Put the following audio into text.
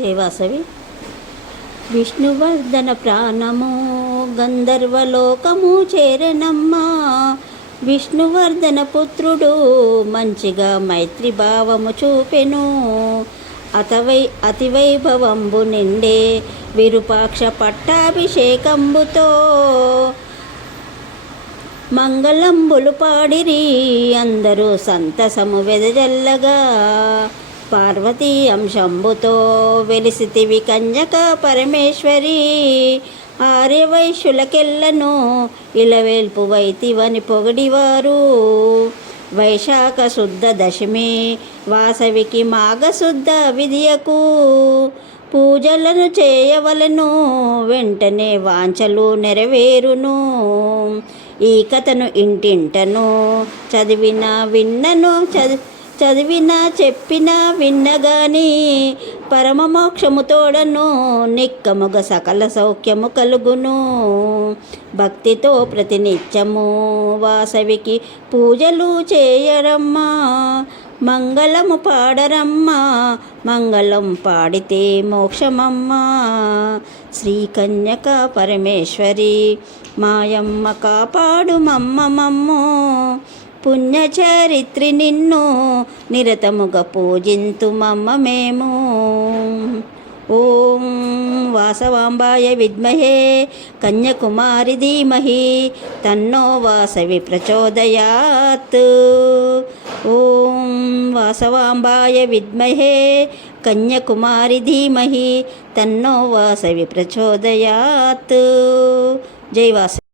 జై వాసవి. విష్ణువర్ధన ప్రాణము గంధర్వలోకము చేరనమ్మా. విష్ణువర్ధన పుత్రుడు మంచిగా మైత్రి భావము చూపెను. అతివైభవంబు నిండే విరూపాక్ష పట్టాభిషేకంబుతో మంగళంబులు పాడిరి అందరూ సంతసము వెదజల్లగా. పార్వతీ అంశంబుతో వెలిసితివి కన్యక పరమేశ్వరి. ఆర్యవైశ్యులకెల్లను ఇలవేల్పు వైతివని పొగిడివారు. వైశాఖ శుద్ధ దశమి వాసవికి మాఘశుద్ధ విధియకు పూజలను చేయవలను, వెంటనే వాంఛలు నెరవేరును. ఈ కథను ఇంటింటను చదివినా చెప్పినా విన్నగాని పరమమోక్షము తోడను నిక్కముగ సకల సౌఖ్యము కలుగును. భక్తితో ప్రతినిత్యము వాసవికి పూజలు చేయరమ్మా. మంగళము పాడరమ్మా, మంగళం పాడితే మోక్షమమ్మా. శ్రీ కన్యక పరమేశ్వరి మాయమ్మ కాపాడు మమ్మమమ్మో. పుణ్యచరిత్రి నిన్ను నిరతముగా పూజింతుమమ్మ మేము. ఓం వాసవాంబాయ విద్మహే కన్యకుమారి ధీమహి తన్నో వాసవి ప్రచోదయాత్. ఓం వాసవాంబాయ విద్మహే కన్యకుమారి ధీమహి తన్నో వాసవి ప్రచోదయాత్. జై వాసవి.